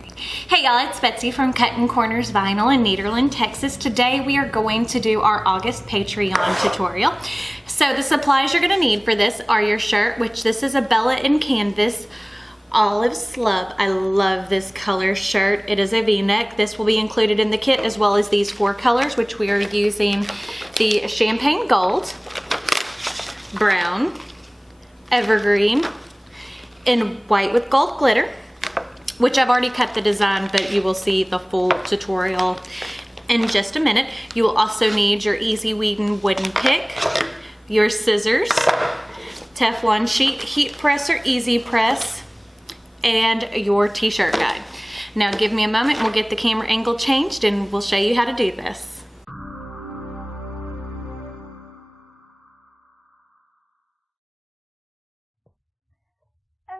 3. Hey y'all, it's Betsy from Cuttin Corners Vinyl in Nederland, Texas. Today we are going to do our August Patreon tutorial. So the supplies you're gonna need for this are your shirt, which this is a Bella in Canvas Olive Slub. I love this color shirt. It is a V-neck. This will be included in the kit as well as these 4 colors, which we are using the Champagne Gold, Brown, Evergreen, and White with Gold Glitter, which I've already cut the design, but you will see the full tutorial in just a minute. You will also need your Easy Weeding wooden pick, your scissors, Teflon sheet, heat press or easy press, and your t-shirt guide. Now give me a moment and we'll get the camera angle changed and we'll show you how to do this.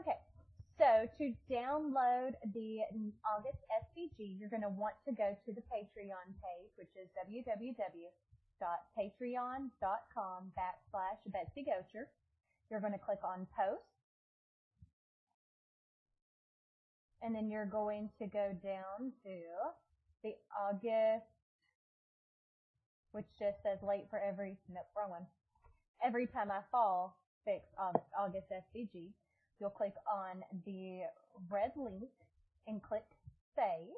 Okay, so to download the August SVG, you're going to want to go to the Patreon page, which is www.patreon.com/BetsyGocher. You're going to click on Post, and then you're going to go down to the August, which just says late for every, nope, wrong one. Every time I fall, fix August SVG. You'll click on the red link and click Save.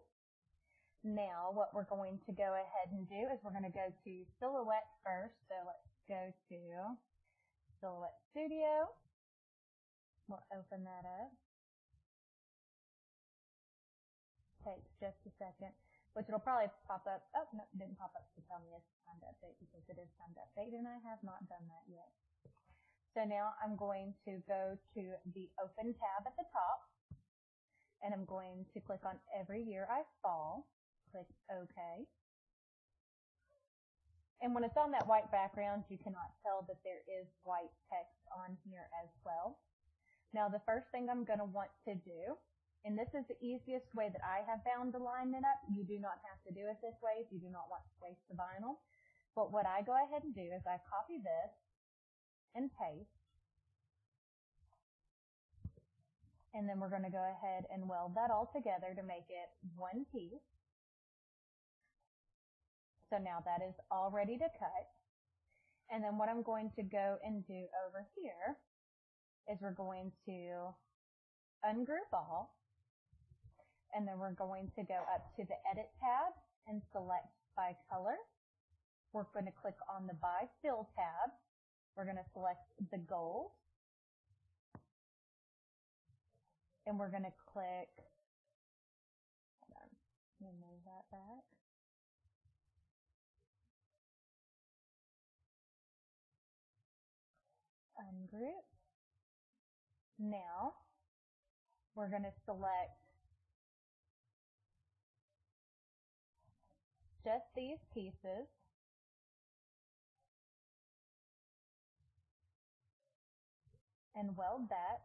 Now what we're going to go ahead and do is we're going to go to Silhouette first. So let's go to Silhouette Studio. We'll open that up. Takes just a second, which it'll probably pop up. Oh, no, it didn't pop up to tell me it's time to update because it is time to update and I have not done that yet. So now I'm going to go to the Open tab at the top, and I'm going to click on Every Year I Fall, click OK. And when it's on that white background, you cannot tell that there is white text on here as well. Now the first thing I'm going to want to do, and this is the easiest way that I have found to line it up. You do not have to do it this way if you do not want to waste the vinyl. But what I go ahead and do is I copy this and paste. And then we're going to go ahead and weld that all together to make it one piece. So now that is all ready to cut. And then what I'm going to go and do over here is we're going to ungroup all. And then we're going to go up to the Edit tab and select by color. We're going to click on the By Fill tab. We're going to select the gold. And we're going to click, hold on, let me move that back. Ungroup. Now, we're going to select just these pieces. And weld that.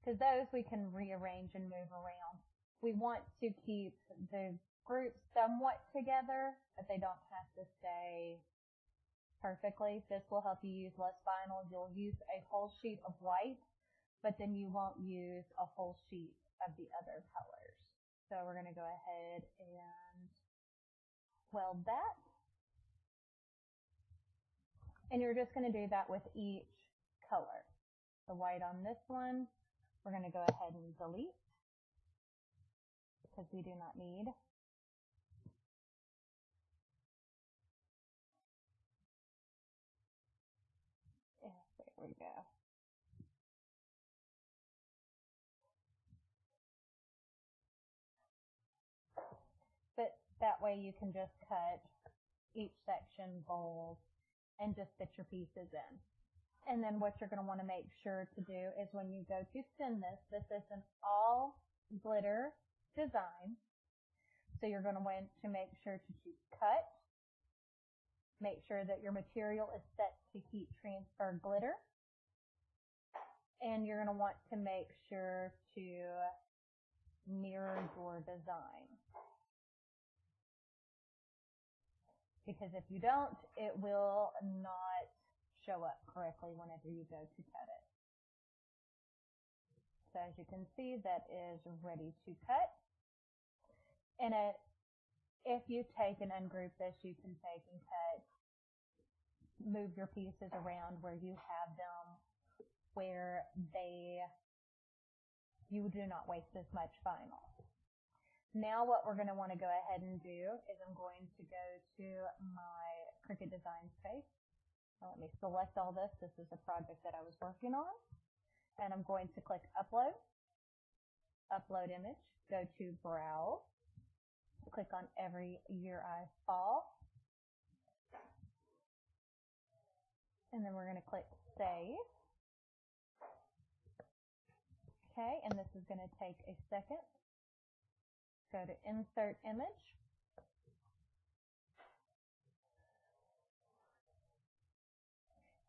Because those we can rearrange and move around. We want to keep the groups somewhat together, but they don't have to stay perfectly. This will help you use less vinyl. You'll use a whole sheet of white, but then you won't use a whole sheet of the other colors. So we're going to go ahead and weld that. And you're just going to do that with each color. The white on this one, we're going to go ahead and delete because we do not need. There we go. But that way you can just cut each section bold and just fit your pieces in. And then what you're going to want to make sure to do is when you go to send this is an all glitter design. So you're going to want to make sure to choose cut. Make sure that your material is set to heat transfer glitter. And you're going to want to make sure to mirror your design. Because if you don't, it will not show up correctly whenever you go to cut it. So as you can see, that is ready to cut. And if you take and ungroup this, you can take and cut, move your pieces around where you have them, where you do not waste as much vinyl. Now what we're going to want to go ahead and do is I'm going to go to my Cricut design space. Let me select all this. This is a project that I was working on. And I'm going to click upload, upload image, go to browse, click on every year I fall. And then we're going to click save. Okay, and this is going to take a second. Go to insert image.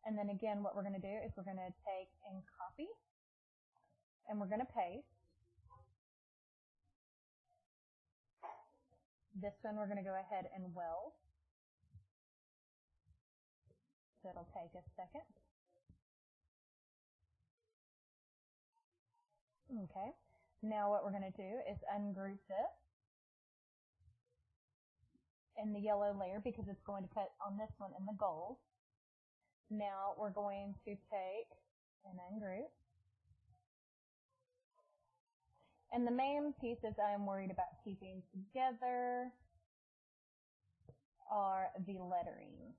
And then again, what we're going to do is we're going to take and copy, and we're going to paste. This one we're going to go ahead and weld. So it'll take a second. Okay, now what we're going to do is ungroup this in the yellow layer because it's going to cut on this one in the gold. Now we're going to take and ungroup. And the main pieces I'm worried about keeping together are the lettering.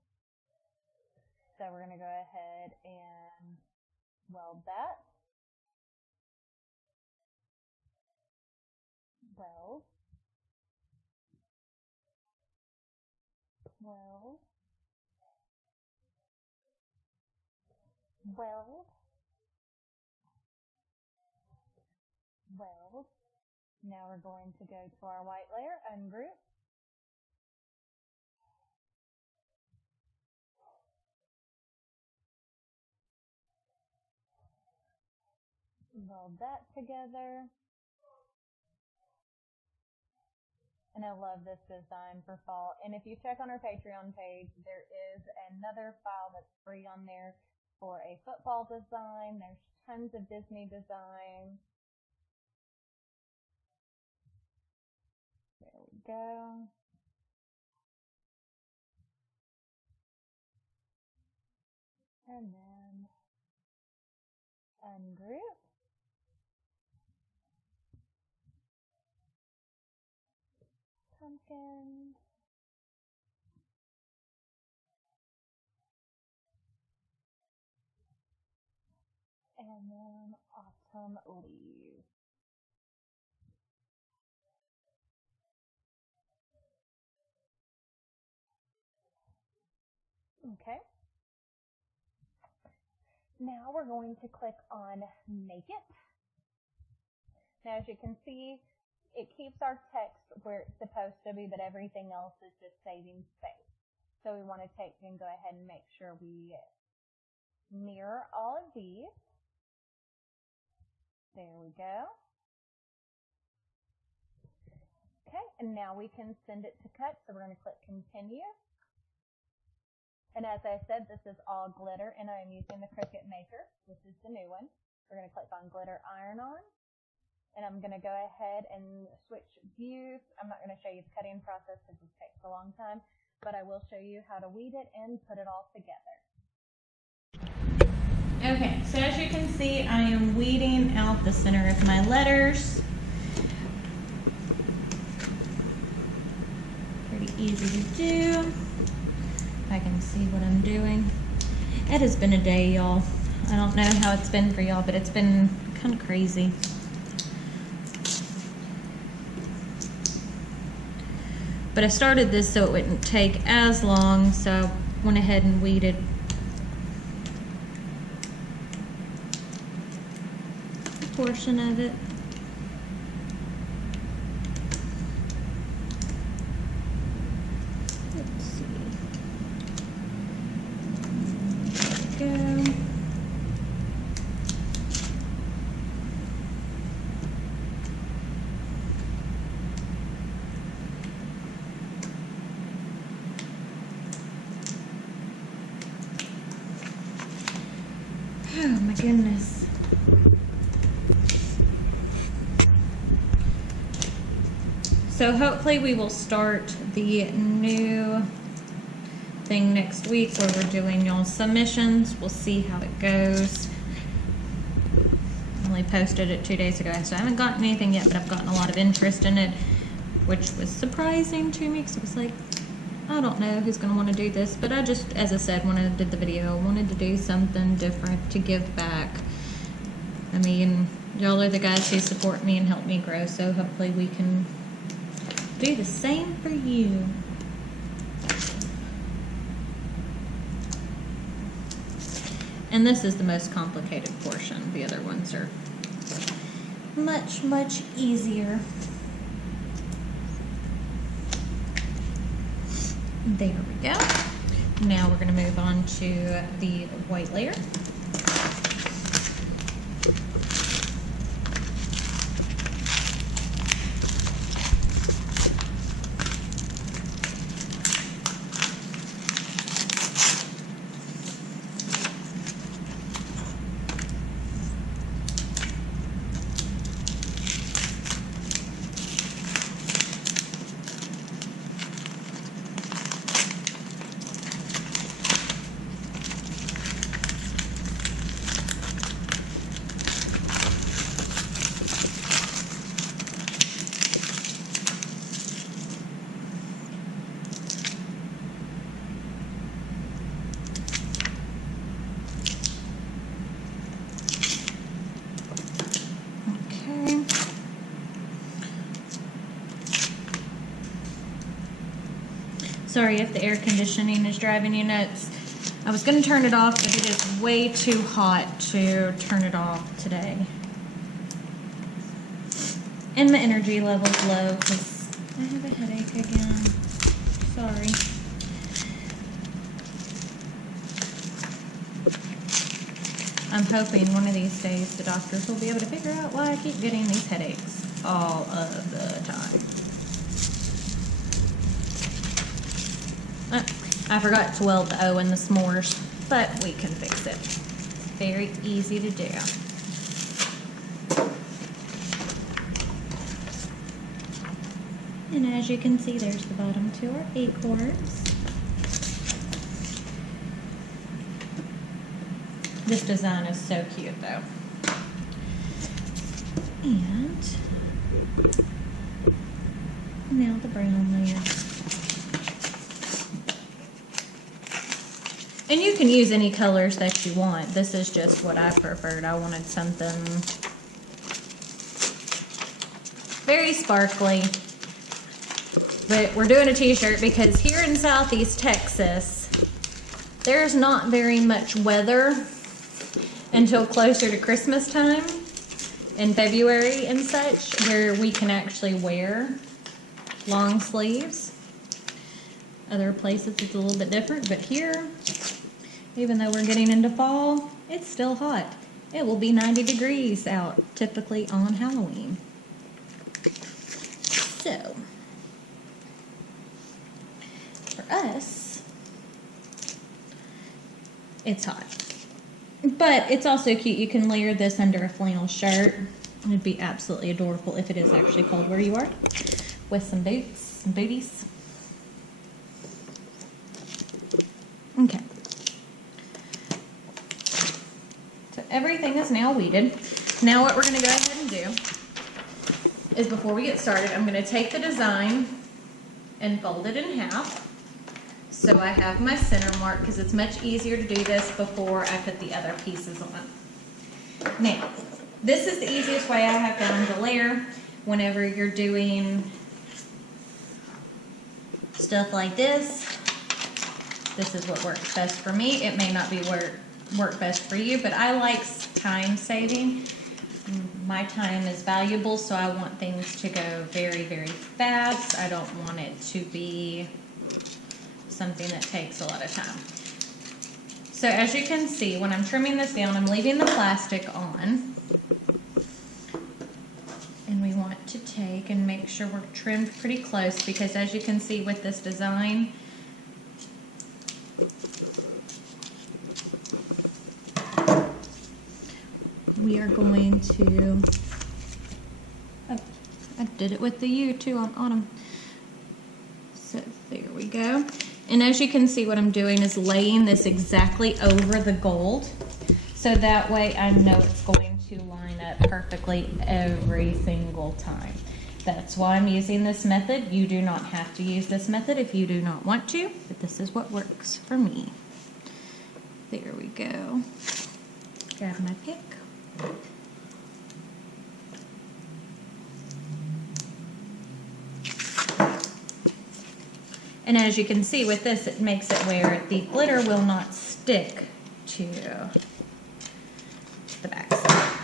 So we're going to go ahead and weld that. Weld. Weld. Weld. Weld. Now we're going to go to our white layer, ungroup. Weld that together. And I love this design for fall. And if you check on our Patreon page, there is another file that's free on there for a football design. There's tons of Disney designs. There we go. And then ungroup. Pumpkin. And then autumn leaves. Okay. Now we're going to click on Make It. Now as you can see, it keeps our text where it's supposed to be, but everything else is just saving space. So we want to take and go ahead and make sure we mirror all of these. There we go. Okay, and now we can send it to cut. So we're going to click Continue. And as I said, this is all glitter, and I'm using the Cricut Maker. This is the new one. We're going to click on Glitter Iron-On. And I'm going to go ahead and switch views. I'm not going to show you the cutting process because it takes a long time, but I will show you how to weed it and put it all together. Okay, so as you can see, I am weeding out the center of my letters. Pretty easy to do. I can see what I'm doing. It has been a day, y'all. I don't know how it's been for y'all, but it's been kind of crazy. But I started this so it wouldn't take as long, so I went ahead and weeded a portion of it. Let's see. There we go. Oh my goodness. So hopefully we will start the new thing next week where we're doing y'all submissions. We'll see how it goes. I only posted it 2 days ago, so I haven't gotten anything yet, but I've gotten a lot of interest in it, which was surprising to me because it was like, I don't know who's going to want to do this, but I just, as I said when I did the video, I wanted to do something different to give back. I mean, y'all are the guys who support me and help me grow, so hopefully we can do the same for you. And this is the most complicated portion. The other ones are much, much easier. There we go. Now we're going to move on to the white layer. Sorry if the air conditioning is driving you nuts. I was going to turn it off, but it is way too hot to turn it off today. And my energy level's low because I have a headache again. Sorry. I'm hoping one of these days the doctors will be able to figure out why I keep getting these headaches all of the time. I forgot to weld the O in the s'mores, but we can fix it. Very easy to do. And as you can see, there's the bottom to our acorns. This design is so cute though. And now the brown layer. And you can use any colors that you want. This is just what I preferred. I wanted something very sparkly. But we're doing a t-shirt because here in Southeast Texas, there's not very much weather until closer to Christmas time in February and such, where we can actually wear long sleeves. Other places it's a little bit different, but here, even though we're getting into fall, it's still hot. It will be 90 degrees out, typically on Halloween. So, for us, it's hot. But it's also cute. You can layer this under a flannel shirt. It'd be absolutely adorable if it is actually cold where you are. With some boots, some booties. Okay. So everything is now weeded. Now what we're going to go ahead and do is, before we get started, I'm going to take the design and fold it in half. So I have my center mark because it's much easier to do this before I put the other pieces on. Now, this is the easiest way I have found to layer whenever you're doing stuff like this. This is what works best for me. It may not be work best for you, but I like time saving. My time is valuable, so I want things to go very, very fast. I don't want it to be something that takes a lot of time. So as you can see, when I'm trimming this down, I'm leaving the plastic on. And we want to take and make sure we're trimmed pretty close, because as you can see with this design, we are going to, I did it with the U too on autumn. So there we go. And as you can see, what I'm doing is laying this exactly over the gold. So that way I know it's going to line up perfectly every single time. That's why I'm using this method. You do not have to use this method if you do not want to, but this is what works for me. There we go. Grab my pick. And as you can see with this, it makes it where the glitter will not stick to the back side.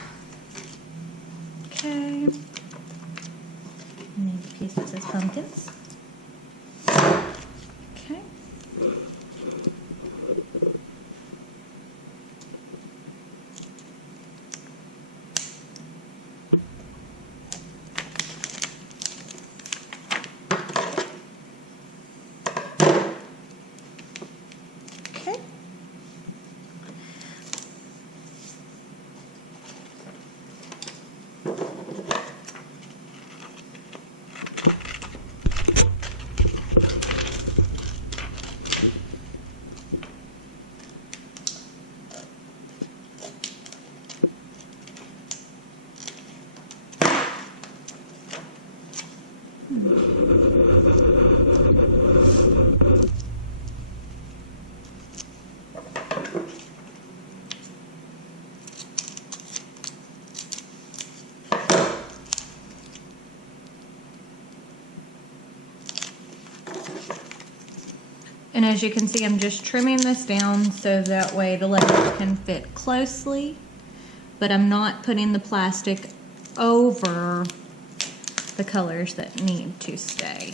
Okay. And a piece that says pumpkins. Okay. And as you can see, I'm just trimming this down so that way the letters can fit closely, but I'm not putting the plastic over the colors that need to stay.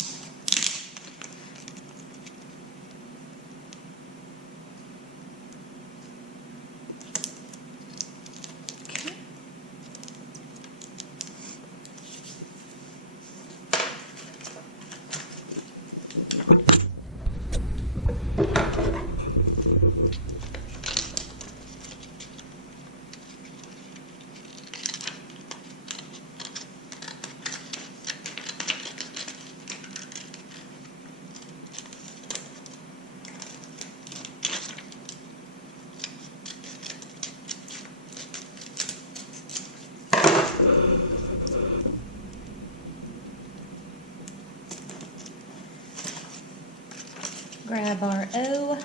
Grab our O.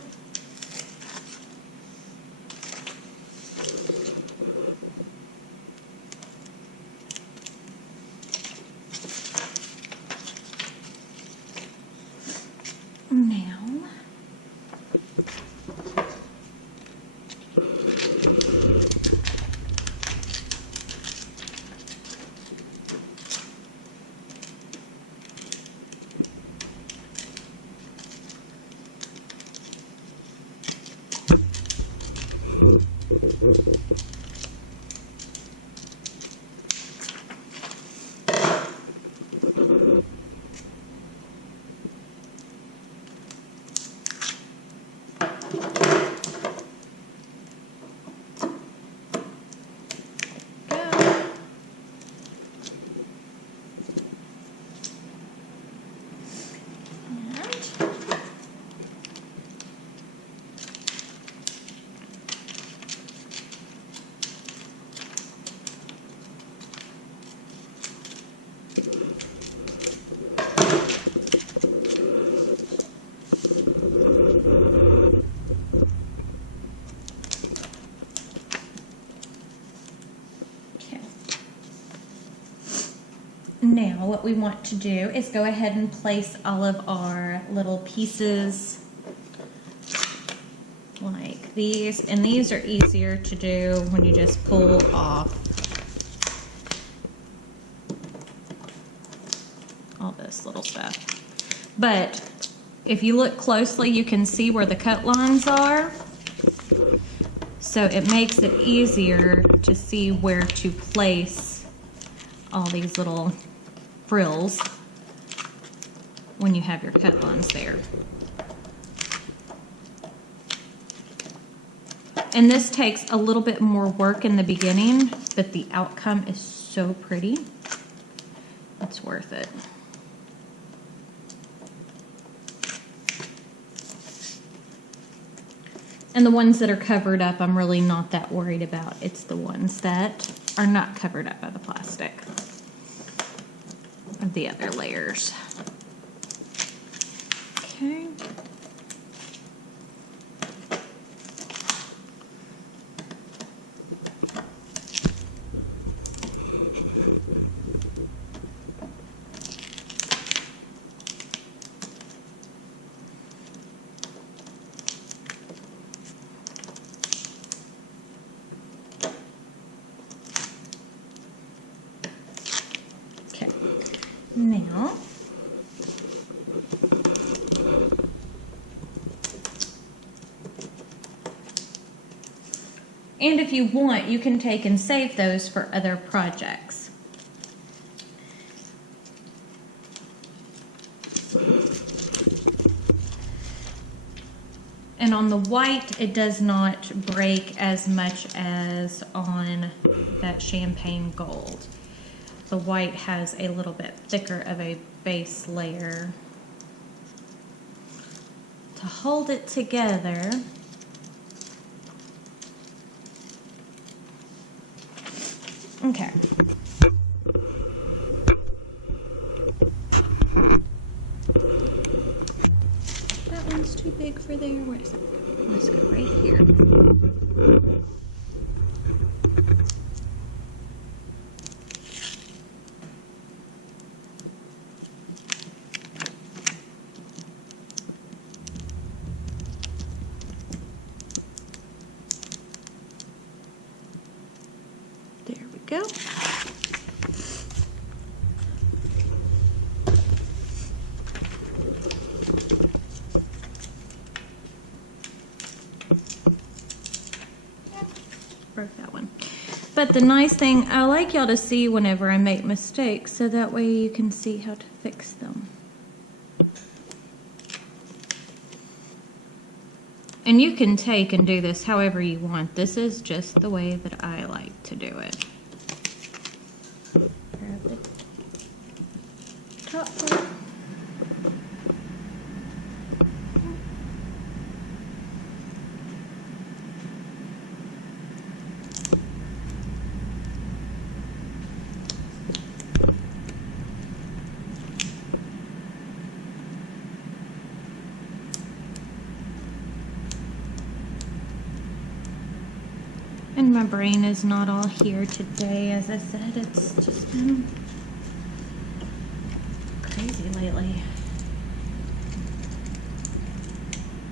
Now, Now what we want to do is go ahead and place all of our little pieces like these, and these are easier to do when you just pull off all this little stuff. But if you look closely, you can see where the cut lines are, so it makes it easier to see where to place all these little frills when you have your cut lines there. And this takes a little bit more work in the beginning, but the outcome is so pretty. It's worth it. And the ones that are covered up, I'm really not that worried about. It's the ones that are not covered up by the plastic of the other layers. Okay. Now, and if you want, you can take and save those for other projects. And on the white, it does not break as much as on that champagne gold. The white has a little bit thicker of a base layer to hold it together. Okay. That one's too big for there. Where is it? Let's go right here. There we go. Broke that one. But the nice thing, I like y'all to see whenever I make mistakes, so that way you can see how to fix them. And you can take and do this however you want. This is just the way that I like to do it. Grab the top part. And my brain is not all here today. As I said, it's just been crazy lately.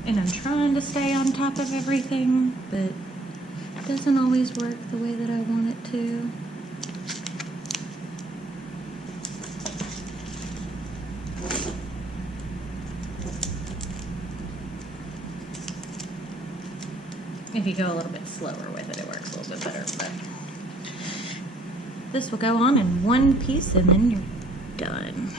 And I'm trying to stay on top of everything, but it doesn't always work the way that I want it to. If you go a little bit slower with it, it works a little bit better, but this will go on in one piece and then you're done.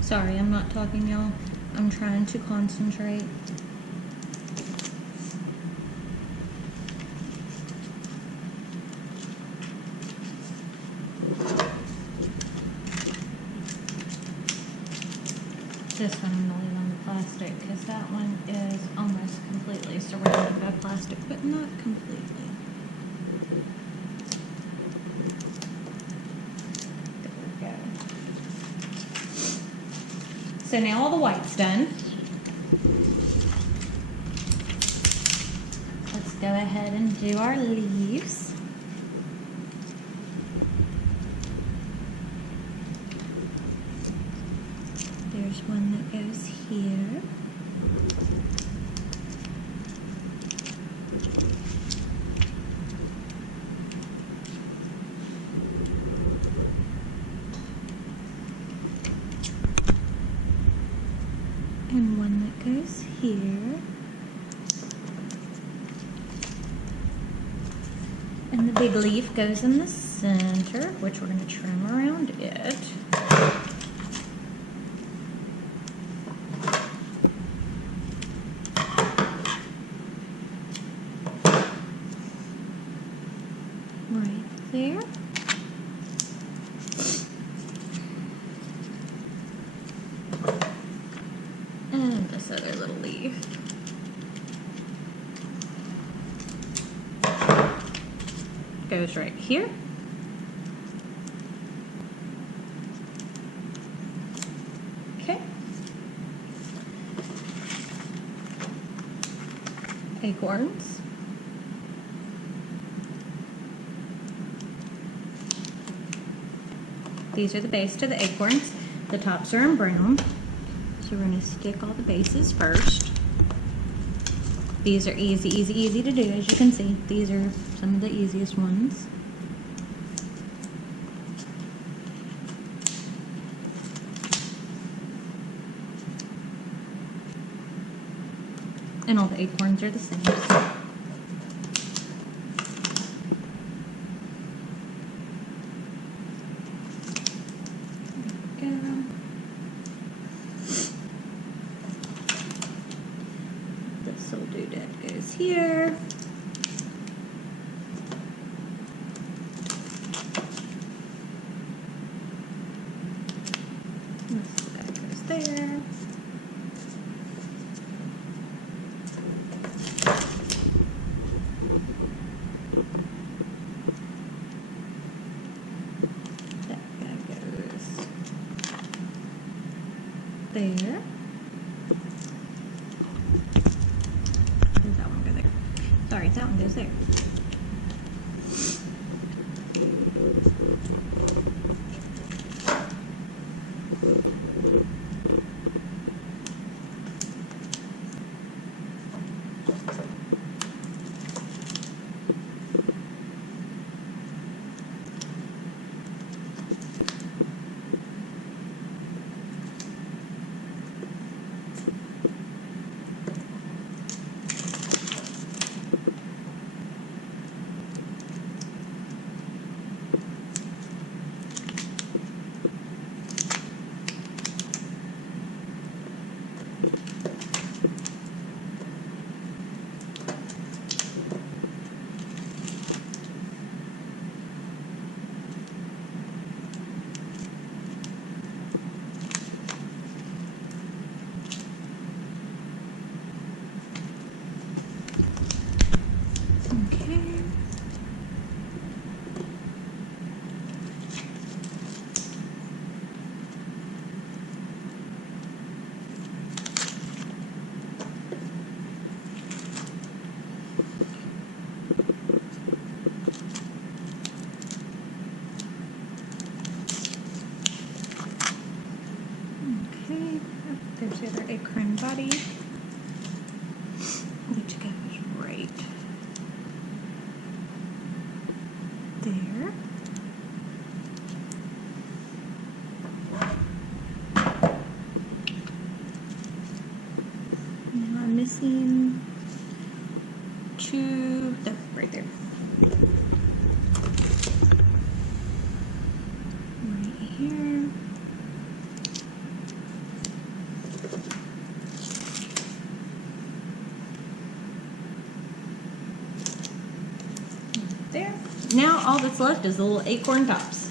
Sorry, I'm not talking, y'all. I'm trying to concentrate. This one I'm gonna leave on the plastic because that one is almost completely surrounded by plastic, but not completely. There we go. So now all the white's done. Let's go ahead and do our leaves. There's one that goes here. And one that goes here. And the big leaf goes in the center, which we're going to trim around it. Right there. And this other little leaf. Goes right here. Okay. Acorns. These are the base to the acorns. The tops are in brown. So we're going to stick all the bases first. These are easy, easy, easy to do, as you can see. These are some of the easiest ones. And all the acorns are the same. This little doodad goes here. This guy goes there. That guy goes there. That one go there. Sorry, that one goes there. There's the other acorn body, which goes right there. Now I'm missing two, right there. Right now all that's left is the little acorn tops.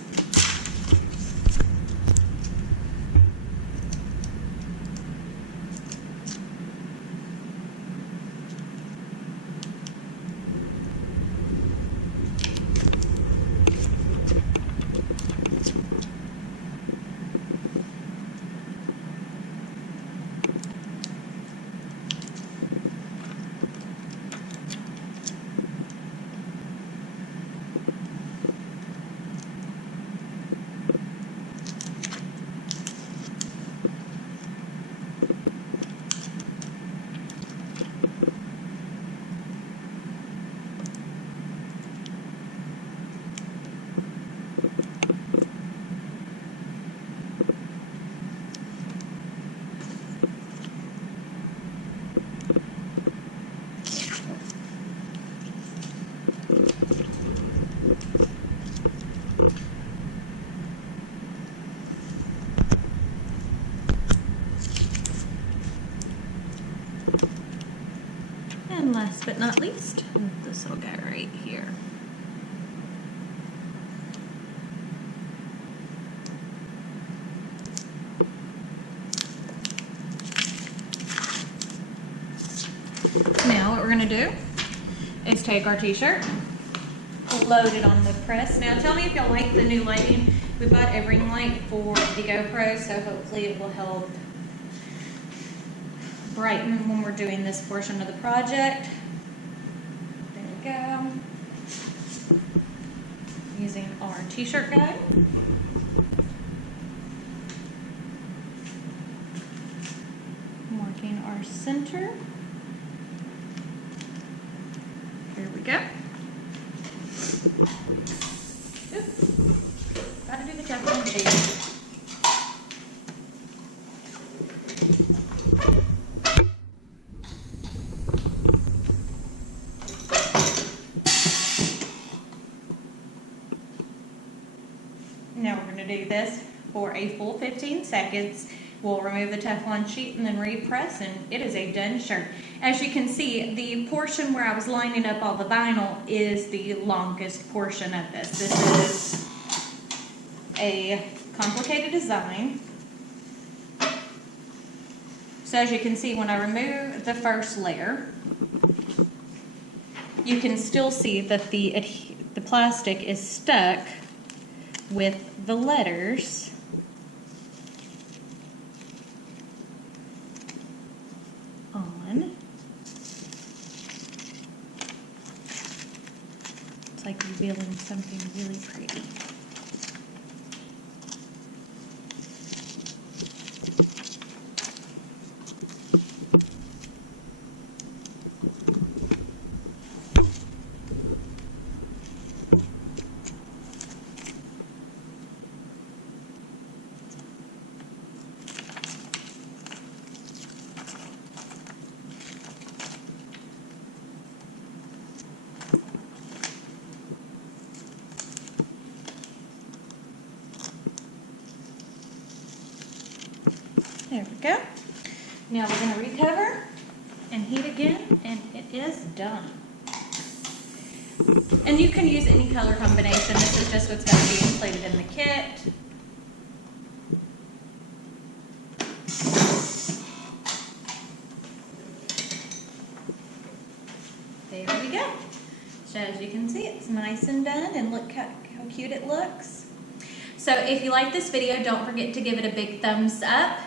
And last but not least, this will go right here. Now what we're going to do is take our t-shirt, load it on the press. Now tell me if y'all like the new lighting. We bought a ring light for the GoPro, so hopefully it will help brighten when we're doing this portion of the project. There we go. Using our t-shirt guide. Marking our center. There we go. Oops. Gotta do the Teflon shape. Now we're going to do this for a full 15 seconds. We'll remove the Teflon sheet and then repress, and it is a done shirt. As you can see, the portion where I was lining up all the vinyl is the longest portion of this. This is a complicated design. So as you can see, when I remove the first layer, you can still see that the plastic is stuck with the letters on. It's like revealing something really pretty. There we go. Now we're going to recover and heat again, and it is done. And you can use any color combination. This is just what's going to be included in the kit. There we go. So as you can see, it's nice and done, and look how cute it looks. So if you like this video, don't forget to give it a big thumbs up.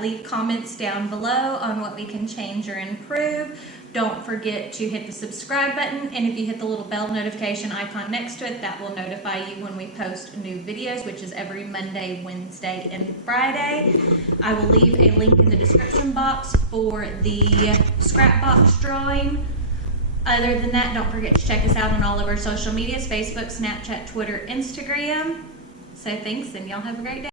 Leave comments down below on what we can change or improve. Don't forget to hit the subscribe button, and if you hit the little bell notification icon next to it, that will notify you when we post new videos, which is every Monday, Wednesday, and Friday. I will leave a link in the description box for the scrap box drawing. Other than that, don't forget to check us out on all of our social medias, Facebook, Snapchat, Twitter, Instagram. So thanks, and y'all have a great day.